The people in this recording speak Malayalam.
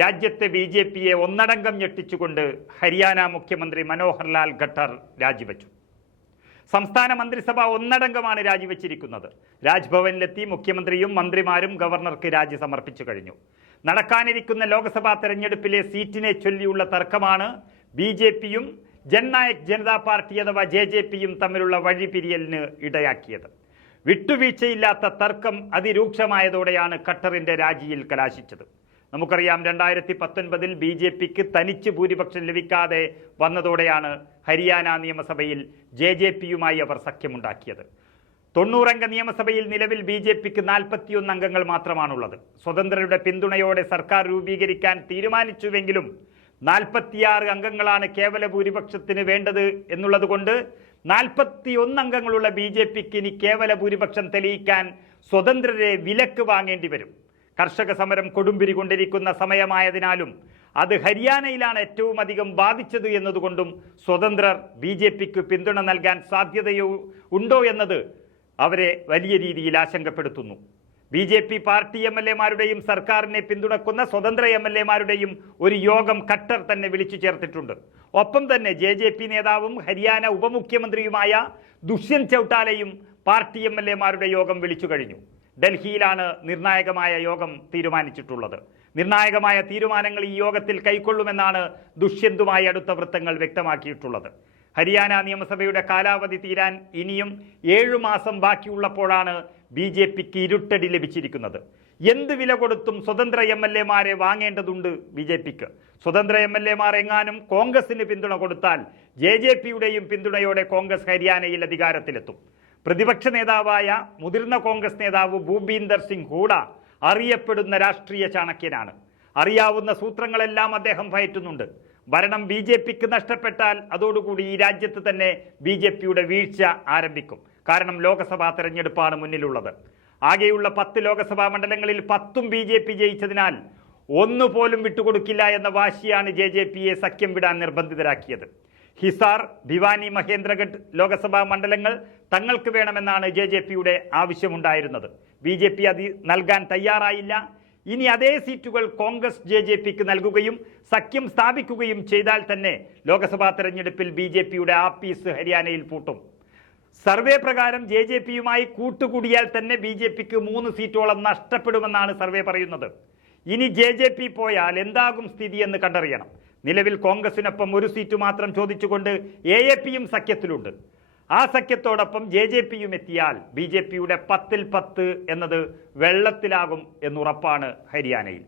രാജ്യത്തെ ബി ജെ പിയെ ഒന്നടങ്കം ഞെട്ടിച്ചുകൊണ്ട് ഹരിയാന മുഖ്യമന്ത്രി മനോഹർ ലാൽ ഖട്ടർ രാജിവെച്ചു. സംസ്ഥാന മന്ത്രിസഭ ഒന്നടങ്കമാണ് രാജിവെച്ചിരിക്കുന്നത്. രാജ്ഭവനിലെത്തി മുഖ്യമന്ത്രിയും മന്ത്രിമാരും ഗവർണർക്ക് രാജി സമർപ്പിച്ചു കഴിഞ്ഞു. നടക്കാനിരിക്കുന്ന ലോക്സഭാ തെരഞ്ഞെടുപ്പിലെ സീറ്റിനെ ചൊല്ലിയുള്ള തർക്കമാണ് ബി ജെ പിയും ജൻനായക് ജനതാ പാർട്ടി അഥവാ ജെ ജെ പിയും തമ്മിലുള്ള വഴിപിരിയലിന് ഇടയാക്കിയത്. വിട്ടുവീഴ്ചയില്ലാത്ത തർക്കം അതിരൂക്ഷമായതോടെയാണ് ഖട്ടറിന്റെ രാജിയിൽ കലാശിച്ചത്. നമുക്കറിയാം രണ്ടായിരത്തി പത്തൊൻപതിൽ ബി ജെ പിക്ക് തനിച്ച് ഭൂരിപക്ഷം ലഭിക്കാതെ വന്നതോടെയാണ് ഹരിയാന നിയമസഭയിൽ ജെ ജെ പിയുമായി അവർ സഖ്യമുണ്ടാക്കിയത്. തൊണ്ണൂറംഗ നിയമസഭയിൽ നിലവിൽ ബി ജെ പിക്ക് നാൽപ്പത്തിയൊന്ന് അംഗങ്ങൾ മാത്രമാണുള്ളത്. സ്വതന്ത്രരുടെ പിന്തുണയോടെ സർക്കാർ രൂപീകരിക്കാൻ തീരുമാനിച്ചുവെങ്കിലും നാൽപ്പത്തിയാറ് അംഗങ്ങളാണ് കേവല ഭൂരിപക്ഷത്തിന് വേണ്ടത് എന്നുള്ളതുകൊണ്ട് നാൽപ്പത്തിയൊന്ന് അംഗങ്ങളുള്ള ബി ജെ പിക്ക് ഇനി കേവല ഭൂരിപക്ഷം തെളിയിക്കാൻ സ്വതന്ത്രരെ വിലക്ക് വാങ്ങേണ്ടി വരും. കർഷക സമരം കൊടുമ്പിരി കൊണ്ടിരിക്കുന്ന സമയമായതിനാലും അത് ഹരിയാനയിലാണ് ഏറ്റവും അധികം ബാധിച്ചത് എന്നതുകൊണ്ടും സ്വതന്ത്രർ ബി ജെ പിക്ക് പിന്തുണ നൽകാൻ സാധ്യതയോ ഉണ്ടോ എന്നത് അവരെ വലിയ രീതിയിൽ ആശങ്കപ്പെടുത്തുന്നു. B J P party M L എമാരുടെയും സർക്കാരിനെ പിന്തുണക്കുന്ന സ്വതന്ത്ര എം എൽ എമാരുടെയും ഒരു യോഗം ഖട്ടർ തന്നെ വിളിച്ചു ചേർത്തിട്ടുണ്ട്. ഒപ്പം തന്നെ ജെ ജെ പി നേതാവും ഹരിയാന ഉപമുഖ്യമന്ത്രിയുമായ ദുഷ്യന്ത് ചൌട്ടാലയും പാർട്ടി എം എൽ എമാരുടെ യോഗം വിളിച്ചു കഴിഞ്ഞു. ഡൽഹിയിലാണ് നിർണായകമായ യോഗം തീരുമാനിച്ചിട്ടുള്ളത്. നിർണായകമായ തീരുമാനങ്ങൾ ഈ യോഗത്തിൽ കൈക്കൊള്ളുമെന്നാണ് ദുഷ്യന്തുമായി അടുത്ത വൃത്തങ്ങൾ വ്യക്തമാക്കിയിട്ടുള്ളത്. ഹരിയാന നിയമസഭയുടെ കാലാവധി തീരാൻ ഇനിയും ഏഴു മാസം ബാക്കിയുള്ളപ്പോഴാണ് ബി ജെ പിക്ക് ഇരുട്ടടി ലഭിച്ചിരിക്കുന്നത്. എന്ത് വില കൊടുത്തും സ്വതന്ത്ര എം എൽ എമാരെ വാങ്ങേണ്ടതുണ്ട് ബി ജെ പിക്ക്. സ്വതന്ത്ര എം എൽ എമാർ എങ്ങാനും കോൺഗ്രസിന് പിന്തുണ കൊടുത്താൽ ജെ ജെ പിയുടെയും പിന്തുണയോടെ കോൺഗ്രസ് ഹരിയാനയിൽ അധികാരത്തിലെത്തും. പ്രതിപക്ഷ നേതാവായ മുതിർന്ന കോൺഗ്രസ് നേതാവ് ഭൂപീന്ദർ സിംഗ് ഹൂഡ അറിയപ്പെടുന്ന രാഷ്ട്രീയ ചാണക്യനാണ്. അറിയാവുന്ന സൂത്രങ്ങളെല്ലാം അദ്ദേഹം ഭയറ്റുന്നുണ്ട് ഭരണം ബി ജെ പിക്ക് നഷ്ടപ്പെട്ടാൽ അതോടുകൂടി ഈ രാജ്യത്ത് തന്നെ ബി ജെ പിയുടെ വീഴ്ച ആരംഭിക്കും. കാരണം ലോക്സഭാ തെരഞ്ഞെടുപ്പാണ് മുന്നിലുള്ളത്. ആകെയുള്ള പത്ത് ലോക്സഭാ മണ്ഡലങ്ങളിൽ പത്തും ബി ജെ പി ജയിച്ചതിനാൽ ഒന്നുപോലും വിട്ടുകൊടുക്കില്ല എന്ന വാശിയാണ് ജെ ജെ പിയെ സഖ്യം വിടാൻ നിർബന്ധിതരാക്കിയത്. ഹിസാർ ഭിവാനി മഹേന്ദ്രഗഡ് ലോക്സഭാ മണ്ഡലങ്ങൾ തങ്ങൾക്ക് വേണമെന്നാണ് ജെ ജെ പിയുടെ ആവശ്യമുണ്ടായിരുന്നത്. ബി ജെ പി അത് നൽകാൻ തയ്യാറായില്ല. ഇനി അതേ സീറ്റുകൾ കോൺഗ്രസ് ജെ ജെ പിക്ക് നൽകുകയും സഖ്യം സ്ഥാപിക്കുകയും ചെയ്താൽ തന്നെ ലോക്സഭാ തെരഞ്ഞെടുപ്പിൽ ബി ജെ പിയുടെ ആപ്പീസ് ഹരിയാനയിൽ പൂട്ടും. സർവേ പ്രകാരം ജെ ജെ പിയുമായി കൂട്ടുകൂടിയാൽ തന്നെ ബി ജെ പിക്ക് മൂന്ന് സീറ്റോളം നഷ്ടപ്പെടുമെന്നാണ് സർവേ പറയുന്നത്. ഇനി ജെ ജെ പി പോയാൽ എന്താകും സ്ഥിതി എന്ന് കണ്ടറിയണം. നിലവിൽ കോൺഗ്രസിനൊപ്പം ഒരു സീറ്റ് മാത്രം ചോദിച്ചുകൊണ്ട് എ എ പിയും സഖ്യത്തിലുണ്ട്. ആ സഖ്യത്തോടൊപ്പം ജെ ജെ പിയും എത്തിയാൽ ബി ജെ പിയുടെ പത്തിൽ പത്ത് എന്നത് വെള്ളത്തിലാകും എന്നുറപ്പാണ് ഹരിയാനയിൽ.